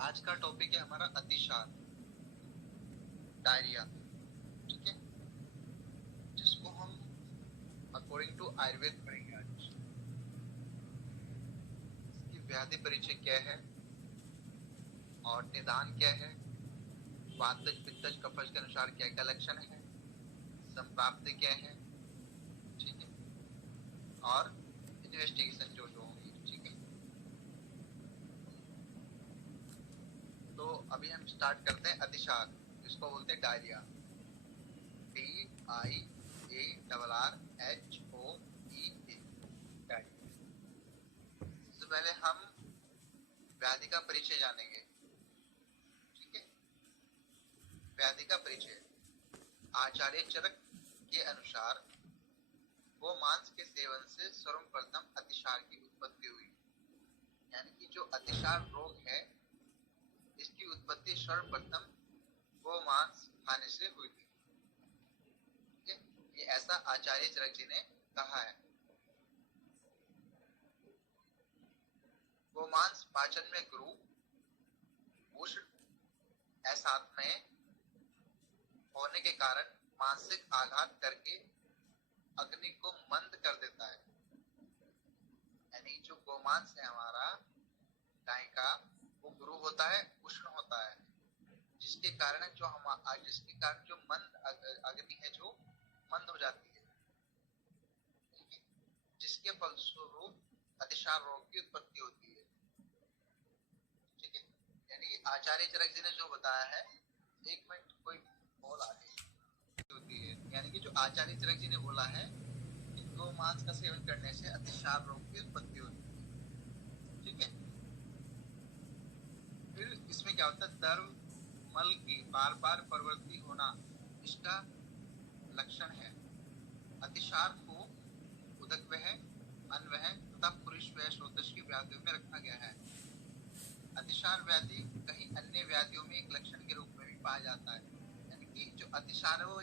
आज का टॉपिक है हमारा अतिसार, डायरिया। ठीक है, जिसको हम अकॉर्डिंग टू आयुर्वेद पढ़ेंगे आज। इसकी व्याधि परिचय क्या है और निदान क्या है, वातज पित्तज कफज के अनुसार क्या क्या लक्षण है, संप्राप्ति क्या है, ठीक है, और इन्वेस्टिगेशन जो जो होगी। ठीक है, तो अभी हम स्टार्ट करते हैं अतिसार, जिसको बोलते हैं डायरिया। DIARRHOEA, diarrhoea. सबसे पहले हम व्याधि का परिचय जानेंगे। ठीक है, व्याधि का परिचय आचार्य चरक के अनुसार वो मांस के सेवन से सर्वप्रथम अतिसार की उत्पत्ति हुई। यानी कि जो अतिसार रोग है इसकी उत्पत्ति सर्वप्रथम वो मांस खाने से हुई थी। ठीक है, ये ऐसा आचार्य चरक जी ने कहा है। वो मांस पाचन में गुरु उष्ण असात में होने के कारण मानसिक आघात करके अग्नि को मंद कर देता है। यानी जो गोमांस है हमारा गाय का, वो गुरु होता है, उष्ण होता है, जिसके कारण जो मंद अग्नि है जो मंद हो जाती है। ठीक है, जिसके फलस्वरूप अतिसार रोग की उत्पत्ति होती है। ठीक है, यानी आचार्य चरक जी ने जो बताया है, एक मिनट कोई कॉल आ गई होती है। यानी कि जो आचार्य चरक जी ने बोला है कि गोमांस का सेवन करने से अतिसार रोग की उत्पत्ति होती है। ठीक है, फिर इसमें क्या होता है, दर्व मल की बार बार प्रवृत्ति होना इसका लक्षण है। अतिसार को उदकवह, अनवह तथा पुरुषवह शोथश की व्याधियों में रखा गया है। अतिसार व्याधि कहीं अन्य व्याधियों में एक लक्षण के रूप में भी पाया जाता है। यानी कि जो अतिसार है वो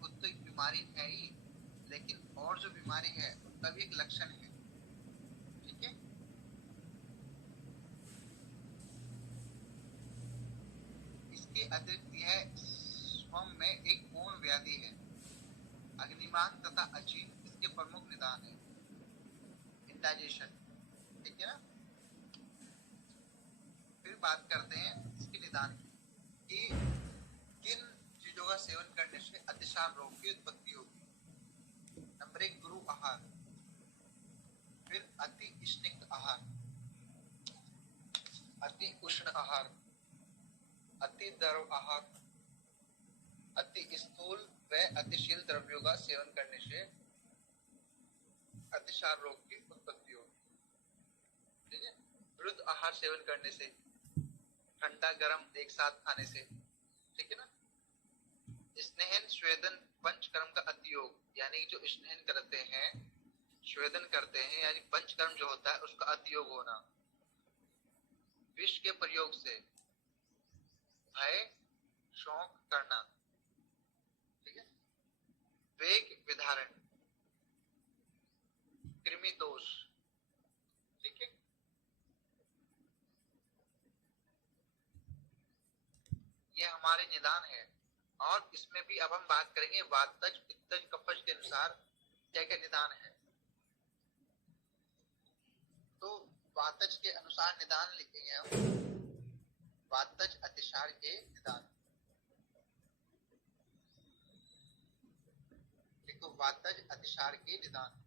खुद तो एक बीमारी है ही, लेकिन और जो बीमारी है उसका भी एक लक्षण है। ठीक है, इसके अतिरिक्त यह स्वयं में एक पूर्ण व्याधि है। अग्निमांग तथा अजीर्ण इसके प्रमुख निदान है। इंडाइजेशन, ठीक है ना। फिर बात करते हैं इसके निदान की कि किन चीजों का सेवन करने से अतिसार रोग की उत्पत्ति होगी। नंबर 1 गुरु आहार, फिर अति स्निग्ध आहार, अति उष्ण आहार, अति द्रव आहार, अति स्थूल व अतिशील द्रव्यों का सेवन करने से अतिसार रोग की उत्पत्ति होगी। ठीक है, विरुद्ध आहार सेवन करने से, ठंडा गर्म एक साथ खाने से, ठीक है ना। स्नेहन स्वेदन पंचकर्म का अतियोग, यानी जो स्नेहन करते हैं, स्वेदन करते हैं, यानी पंचकर्म जो होता है उसका अतियोग होना। विष के प्रयोग से भय शौक करना, ठीक है। वेग विधारण, कृमि दोष, ठीक है। ये हमारे निदान है। और इसमें भी अब हम बात करेंगे वातज पित्तज कफज के अनुसार क्या क्या निदान है। तो वातज के अनुसार निदान लिखेंगे हम, वातज अतिसार के निदान। देखो, वातज अतिसार के निदान,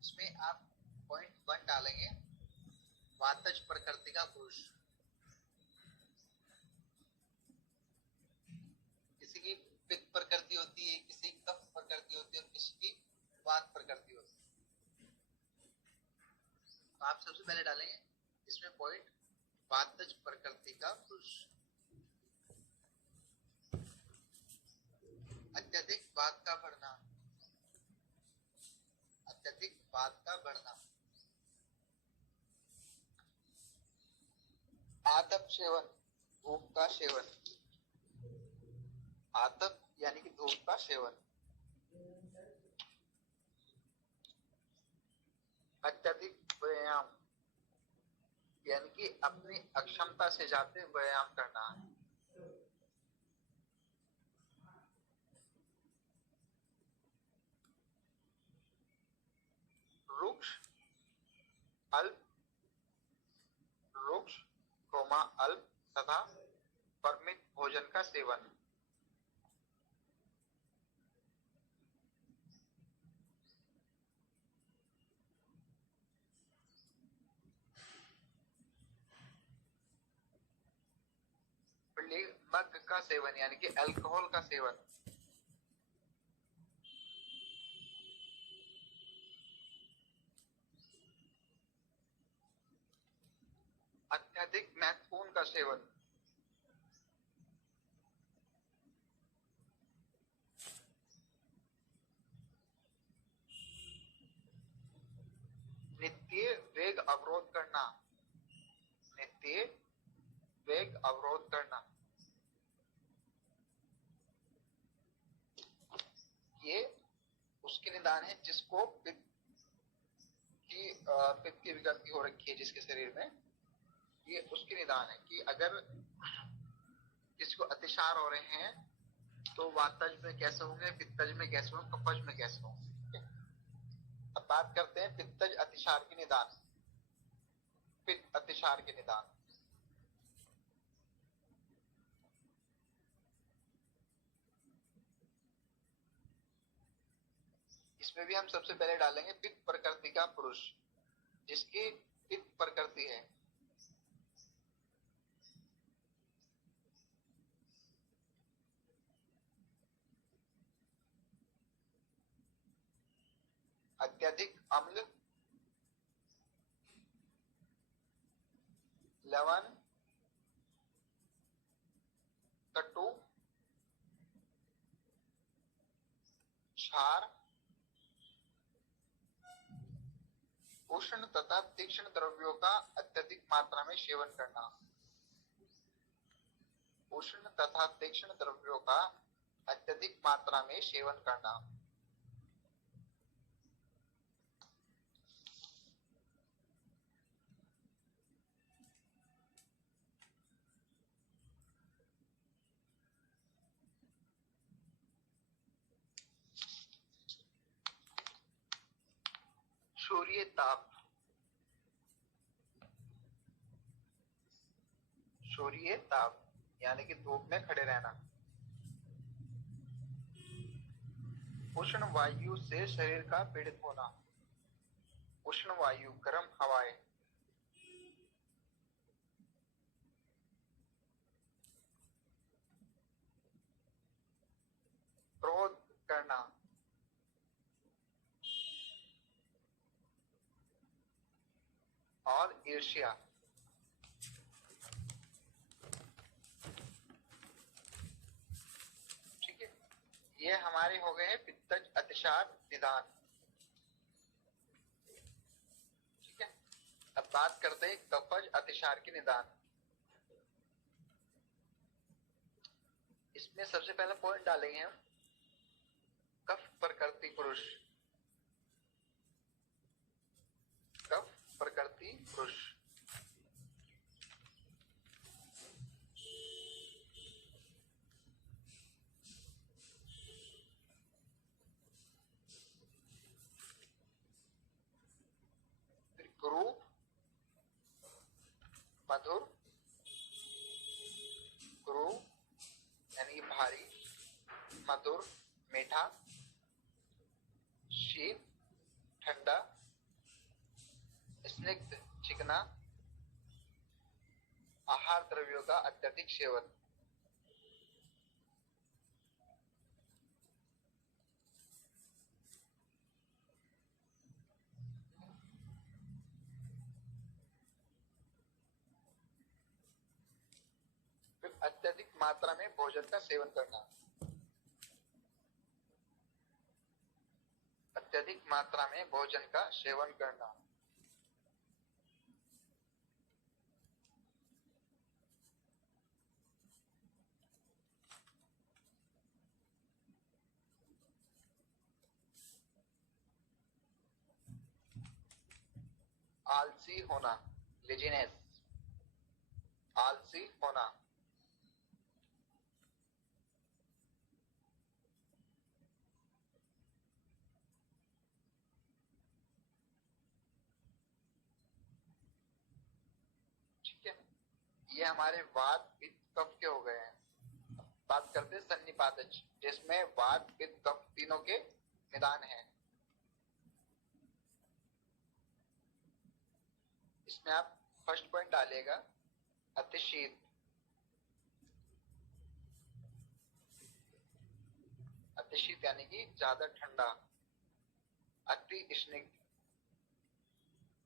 इसमें आप पॉइंट 1 डालेंगे, वातज प्रकृति का पुरुष। किसी की पित्त प्रकृति होती है, किसी की कफ प्रकृति होती है और किसी की वात प्रकृति होती है। तो आप सबसे पहले डालेंगे इसमें पॉइंट, वातज प्रकृति का पुरुष। अत्यधिक वात का बढ़ना, अत्यधिक वात का बढ़ना, आतप सेवन, धूप का सेवन, आतप यानी कि धूप का सेवन, अत्यधिक व्यायाम यानी कि अपनी अक्षमता से ज्यादा व्यायाम करना। रुक्ष अल्प, रुक्ष कोमा अल्प तथा परिमित भोजन का सेवन। मद्य का सेवन यानी कि अल्कोहल का सेवन। अत्यधिक मैथून का सेवन। नित्य वेग अवरोध करना, नित्य वेग अवरोध करना। ये उसके निदान है जिसको पित्त की विकृति हो रखी है जिसके शरीर में, ये उसके निदान है कि अगर किसी को अतिसार हो रहे हैं तो वातज में कैसे होंगे, पित्तज में कैसे होंगे, कफज में कैसे होंगे। अब बात करते हैं पित्तज अतिसार के निदान, पित्त अतिसार के निदान। इसमें भी हम सबसे पहले डालेंगे पित्त प्रकृति का पुरुष, जिसकी पित्त प्रकृति है। अत्यधिक अम्ल, लवण, कटु, क्षार, उष्ण तथा तीक्ष्ण द्रव्यों का अत्यधिक मात्रा में सेवन करना। उष्ण तथा तीक्ष्ण द्रव्यों का अत्यधिक मात्रा में सेवन करना। सूर्य ताप, सूर्य ताप यानी कि धूप में खड़े रहना। उष्ण वायु से शरीर का पीड़ित होना, उष्ण वायु गर्म हवाएं। क्रोध करना, और ईर्ष्या। ठीक है, ये हमारे हो गए हैं पित्तज अतिसार निदान। ठीक है, अब बात करते हैं कफज अतिसार के निदान। इसमें सबसे पहला पॉइंट डालेंगे हम कफ प्रकृति पुरुष, कफ प्रकृति पुरुष। गुरु, मधुर, गुरु यानी भारी, मधुर मीठा, शीत ठंडा, स्निग्ध चिकना, आहार द्रव्यों का अत्यधिक सेवन। फिर अत्यधिक मात्रा में भोजन का सेवन करना, अत्यधिक मात्रा में भोजन का सेवन करना। आलसी होना, लेजीनेस, आलसी होना। ठीक है, ये हमारे वात पित्त कफ के हो गए हैं। बात करते हैं सन्निपातज, जिसमें वात पित्त कफ तीनों के निदान है। इसमें आप फर्स्ट पॉइंट डालिएगा अतिशीत, अतिशीत यानी कि ज्यादा ठंडा। अति स्निग्ध,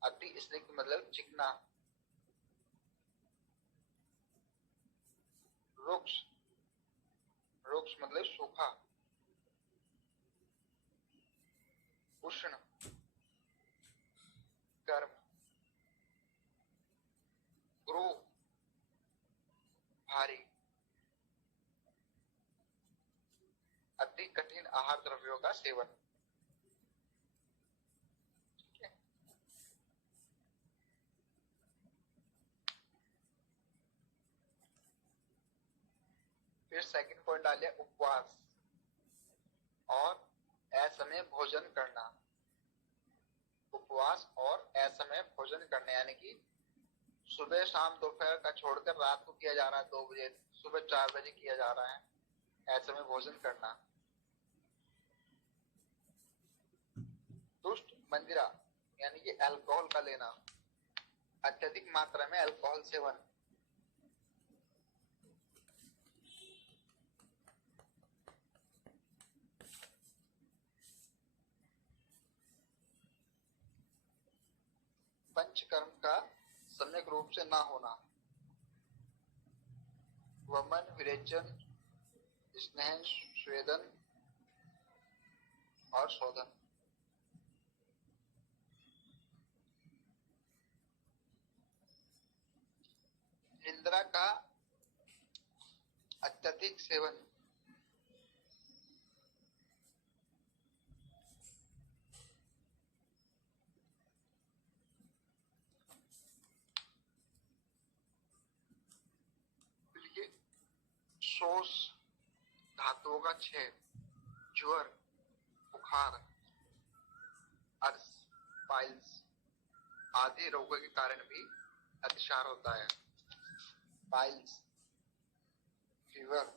अति स्निग्ध मतलब चिकना। रुक्ष, रुक्ष मतलब सूखा। उष्ण, गर्म। गुरु, भारी। अति कठिन आहार द्रव्यों का सेवन। ठीक है, फिर सेकंड पॉइंट डालिए उपवास और असमय भोजन करना। उपवास और असमय भोजन करने यानी कि सुबह शाम दोपहर का छोड़कर रात को किया जा रहा है 2 बजे, सुबह 4 बजे किया जा रहा है, असमय भोजन करना। दुष्ट मंदिरा यानी कि अल्कोहल का लेना, अत्यधिक मात्रा में अल्कोहल सेवन। पंचकर्म का सम्यक रूप से ना होना, वमन, विरेचन, स्नेहन, स्वेदन और शोधन। निंद्रा का अत्यधिक सेवन, शोष, धातुओं का क्षय, ज्वर, बुखार, अर्श, पाइल्स आदि रोगों के कारण भी अतिसार होता है। Piles, fever.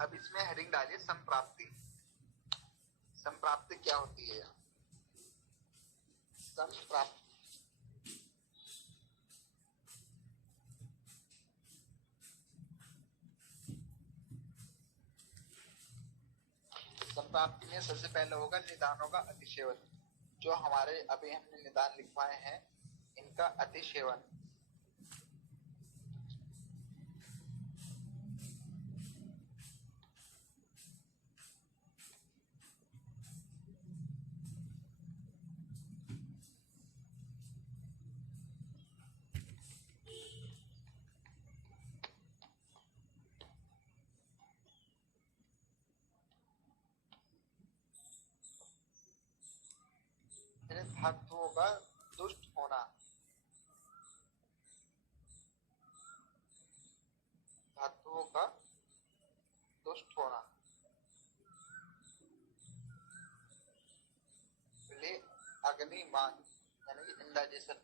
अब इसमें हेडिंग डालिए संप्राप्ति। संप्राप्ति क्या होती है? संप्राप्ति संप्राप्ति में सबसे पहले होगा निदानों का अतिसेवन। जो हमारे अभी हमने निदान लिखवाए हैं इनका अतिसेवन। धातुओं का दुष्ट होना, धातुओं का दुष्ट होना। अग्निमान यानी कि इंडाइजेशन।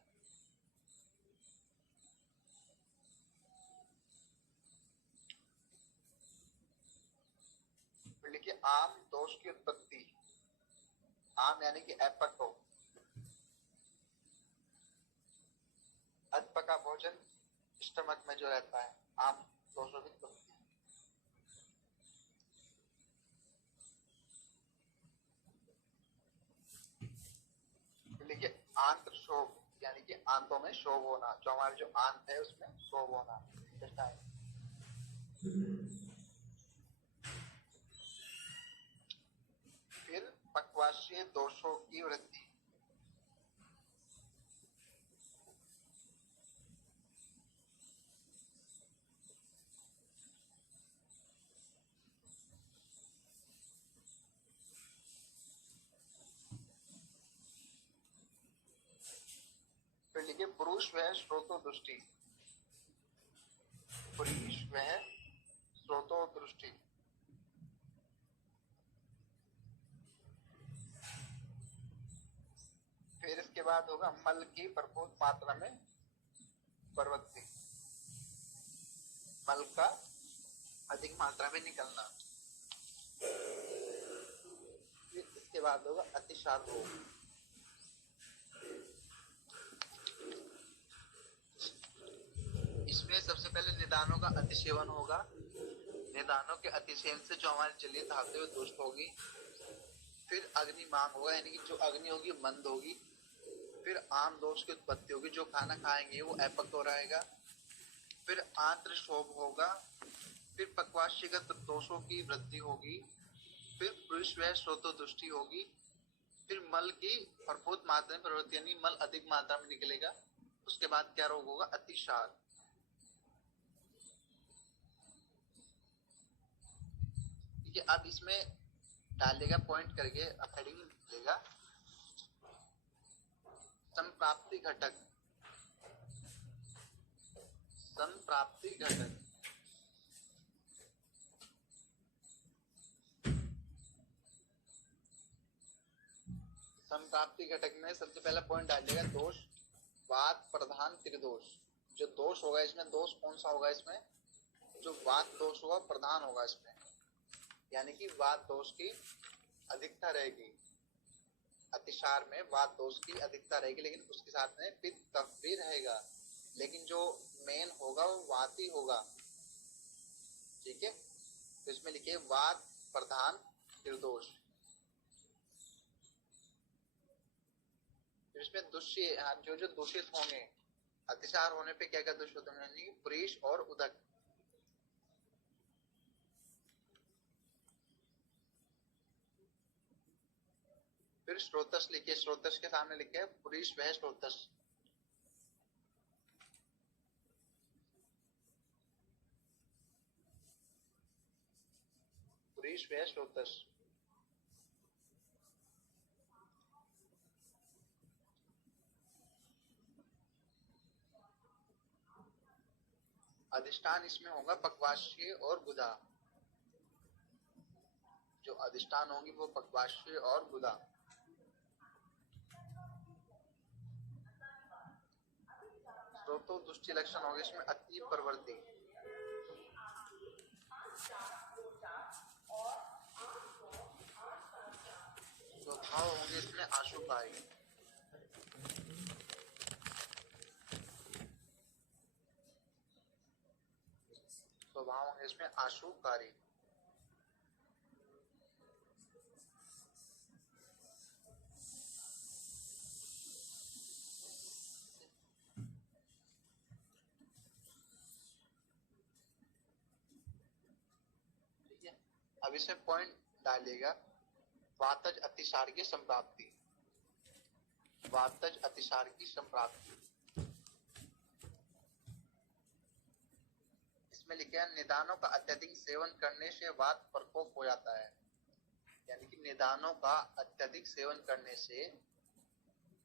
लिखिए आम दोष की उत्पत्ति। आम यानी कि एप्पल को। अधपका भोजन स्टमक में जो रहता है, आम दोषों की उत्पत्ति। लिखिए आंत्र शोभ यानी कि आंतों में शोभ होना, जो हमारे जो आंत है उसमें शोभ होना। फिर पक्वाशय दोषों की वृद्धि। देखिए पुरुष वह श्रोतो दृष्टि, पुरुष वह श्रोतो दृष्टि। फिर इसके बाद होगा मल की प्रभुत मात्रा में प्रवृत्ति, मल का अधिक मात्रा में निकलना। फिर इसके बाद होगा अतिसार रोग। इसमें सबसे पहले निदानों का अतिसेवन होगा। निदानों के अतिसेवन से जो हमारी जलीय धातु है दुष्ट होगी। फिर अग्नि मांग होगा, यानी कि जो अग्नि होगी मंद होगी। फिर आम दोष की उत्पत्ति होगी, जो खाना खाएंगे वो अपक्व रहेगा। फिर आंत्र शोभ होगा। फिर पक्वाशीगत दोषों की वृद्धि होगी। फिर पुरुष वह श्रोतो दृष्टि होगी। फिर मल की प्रभुत मात्रा में प्रवृत्ति, यानी मल अधिक मात्रा में निकलेगा। उसके बाद क्या रोग होगा? अतिसार। ठीक है, अब इसमें डालेगा पॉइंट करके हेडिंग लेगा संप्राप्ति घटक, संप्राप्ति घटक। संप्राप्ति घटक में सबसे पहला पॉइंट डालेगा दोष वात प्रधान त्रिदोष। जो दोष होगा इसमें, दोष कौन सा होगा इसमें? जो वात दोष होगा प्रधान होगा इसमें, यानी कि वात दोष की अधिकता रहेगी। अतिसार में वात दोष की अधिकता रहेगी, लेकिन उसके साथ में पित्त कफ भी रहेगा, लेकिन जो मेन होगा वो वात ही होगा। ठीक है, तो इसमें लिखिए वात प्रधान त्रिदोष। फिर इसमें दुष्य, जो जो दूषित होंगे अतिसार होने पे क्या क्या दूषित होंगे? पुरीश और उदक। फिर स्रोतस लिखिए, स्रोतस के सामने लिखे पुरीश वह स्रोतस। पुरीश वह स्रोतस। अधिष्ठान इसमें होगा पक्वाश्य और गुदा। जो अधिष्ठान होगी वो पक्वाश्य और गुदा। स्रोतो दुष्टि लक्षण होंगे इसमें अति प्रवृत्ति। स्वभाव होंगे इसमें आशुकारी। स्वभाव होंगे इसमें आशुकारी। ठीक है, अब इसमें पॉइंट डालेगा वातज अतिसार की संप्राप्ति। वातज अतिसार की संप्राप्ति इसमें लिखा है निदानों का अत्यधिक सेवन करने से वात प्रकोप हो जाता है। यानी कि निदानों का अत्यधिक सेवन करने से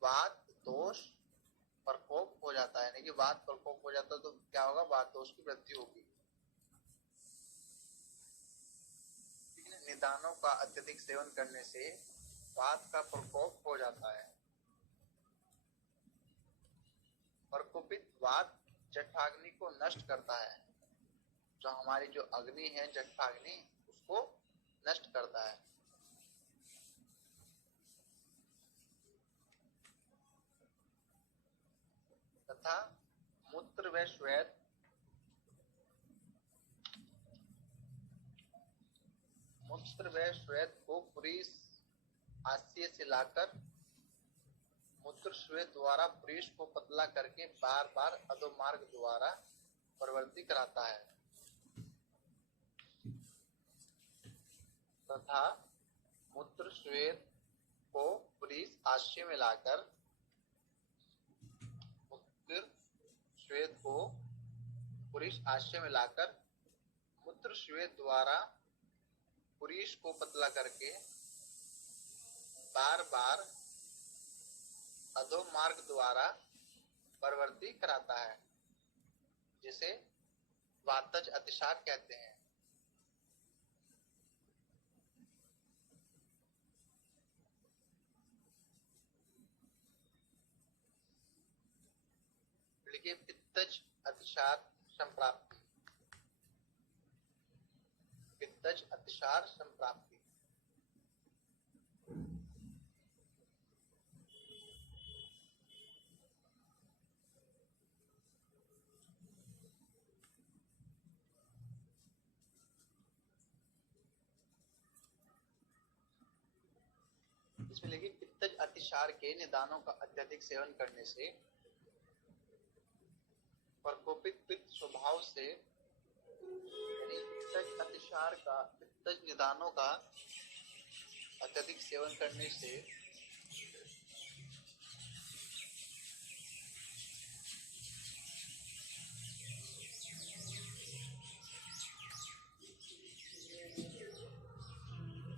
वात दोष प्रकोप हो जाता है। यानी कि वात प्रकोप हो जाता है तो क्या होगा? वात दोष की वृद्धि होगी। निदानों का अत्यधिक सेवन करने से वात का प्रकोप हो जाता है। प्रकोपित वात जठराग्नि को नष्ट करता है। जो हमारी जो अग्नि है जठराग्नि, उसको नष्ट करता है। तथा मूत्र व श्वेत को पुरीश आस्य से लाकर मूत्र श्वेत द्वारा पुरीश को पतला करके बार बार अधोमार्ग द्वारा प्रवृत्ति कराता है। तथा मूत्र श्वेत को पुरीश आस्य में लाकर मूत्र श्वेत को पुरीश आस्य में लाकर मूत्र श्वेत द्वारा पुरीश को पतला करके बार बार अधोमार्ग द्वारा परवर्ती कराता है, जिसे वातज अतिसार कहते हैं। देखिए पित्तज अतिसार संप्राप्ति, पित्तज अतिसार संप्राप्ति। इसमें देखिए पित्तज अतिसार के निदानों का अत्यधिक सेवन करने से प्रकोपित पित्त स्वभाव से, यानी पित्तज अतिसार का, पित्तज निदानों का अत्यधिक सेवन करने से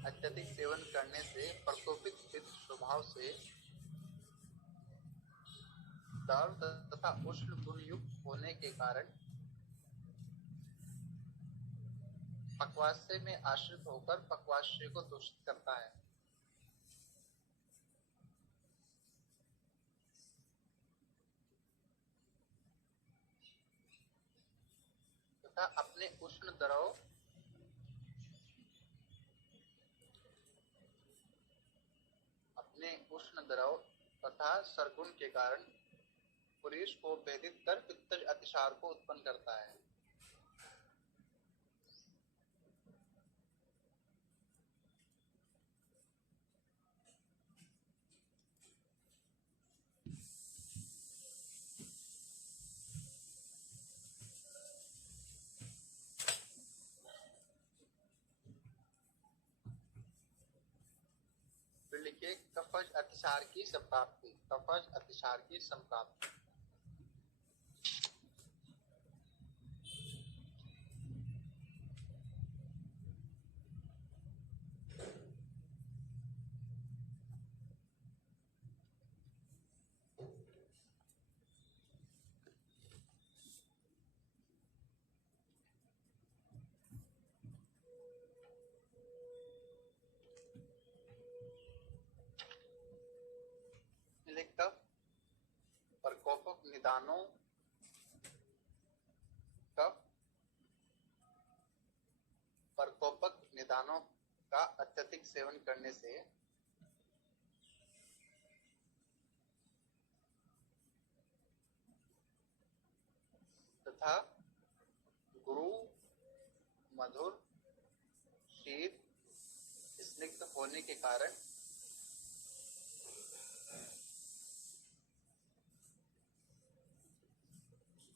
अत्यधिक सेवन करने से प्रकोपित पित्त स्वभाव से दर्द तथा उष्ण गुण युक्त होने के कारण पक्वाशय में आश्रित होकर पक्वाशय को दूषित करता है तथा अपने उष्ण द्रव तथा सरगुण के कारण पुरुष को भेदित कर पित्तज अतिसार को उत्पन्न करता है। फिर लिखिए कफज अतिसार की संप्राप्ति, कफज अतिसार की संप्राप्ति। कफ प्रकोपक निदानों, कफ प्रकोपक निदानों का अत्यधिक सेवन करने से तथा गुरु मधुर शीत स्निग्ध होने के कारण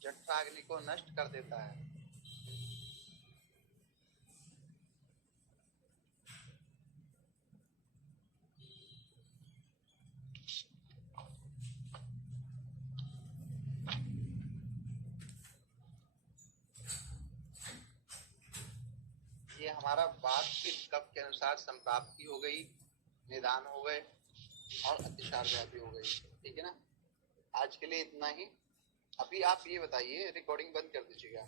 जठराग्नि को नष्ट कर देता है। ये हमारा वात पित्त कफ के अनुसार संप्राप्ति हो गई, निदान हो गए और अतिसार व्याधि हो गई। ठीक है ना, आज के लिए इतना ही। अभी आप ये बताइए, रिकॉर्डिंग बंद कर दीजिएगा।